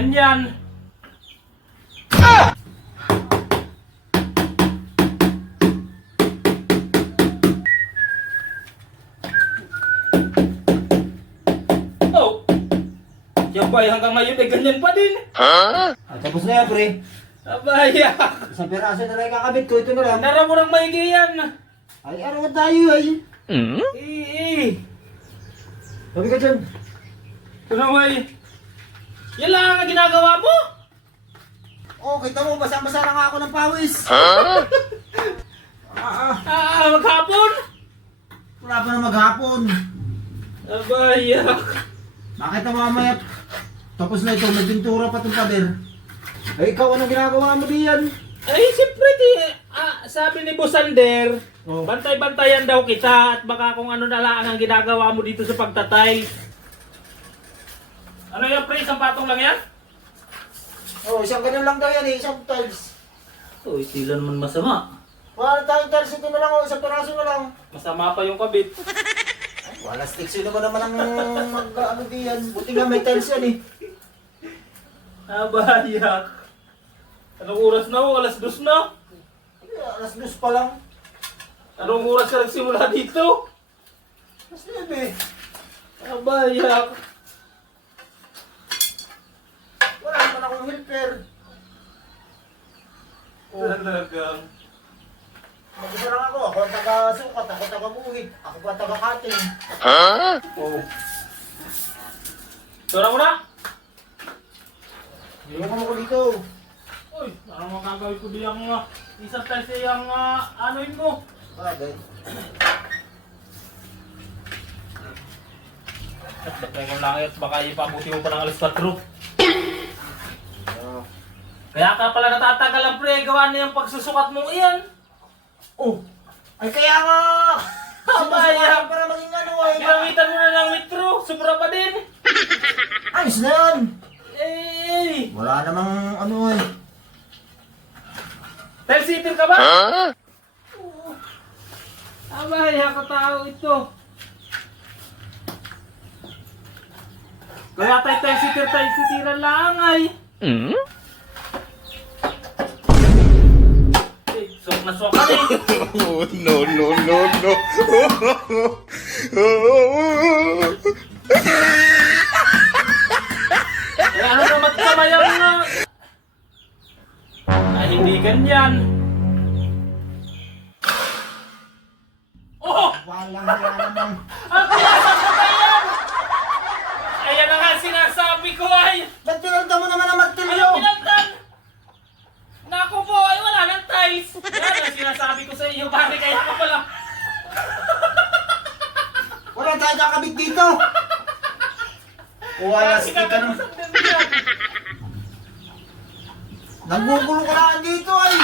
ganyan. Oh, yan ba hanggang ngayon ay ganyan pa din? Tapos na yan, pre. Abaya, Isang piraso na lang kakabit ko. Ito na lang. naramurang maigi yan. Ay, araw tayo ay. Sabi ka dyan. Ano ay? Yan lang ang ginagawa mo? Oh, kita mo, basa-basa lang ako ng pawis. Maghapon? Wala pa na maghapon. Abaya. Bakit na mamaya? Tapos na ito, may pintura pa itong pader. Ay, ikaw, anong ginagawa mo diyan? Ay, siyempre, sabi ni Busander, Oh. bantay-bantayan daw kita at baka kung ano na lang ang ginagawa mo dito sa pagtatay. Ano yan, pre? Isang patong lang yan? Oh, isang ganun lang daw yan eh, isang tiles. Uy, tila naman masama. Wala tayong tiles, ito na lang oh, isang piraso na lang. Masama pa yung kabit. Wala sticks, yun naman ang ano diyan. Buti nga may tiles yan eh. Abaya. Anong oras na ho? Alas 2 na? Alas 2 pa lang. Anong oras ka nagsimula dito? Alas 9 eh. Abaya. Wala naman akong helper. Talagang. Mag-isa lang ako. Ako ang taga-sukat, ako taga-buhit, ako pa taga-cutting. Oh. Tura mo na? Hindi mo ko dito. Uy, ano makagawin ko di ang isang tayo yung anoin mo? Bagay. Bakit kung langit, baka ipabuti mo pa ng alas 4. Oh. Kaya ka pala natatagal ang pre, gawa na yung pagsusukat mong iyan. Oh. Ay kaya nga. Abaya. Para maging ano ay. Ginamitan mo na ng metro, sobra pa din. Ayos na yan. Eh, Wala namang ano ay. Telsitter ka ba? Oo. Abaya ka tao ito. Kaya tayo telsitter lang ay. Sok na sok ka eh. Oh, no, no, no, no. Kaya ano naman kamayang na? Ay, hindi ganyan. Oh! Walang kaya naman. Ang pinasok ko ba yan? Ayan na nga sinasabi ko ay. Ba't pinalta mo naman ang Ano martilyo? pinagtan? Naku po, ay wala ng tiles. Yan ang sinasabi ko sa iyo. Bakit kaya ka pala? Wala tayo kakabit dito. Wala stick ka naman. Nanggugulo ka na dito ay.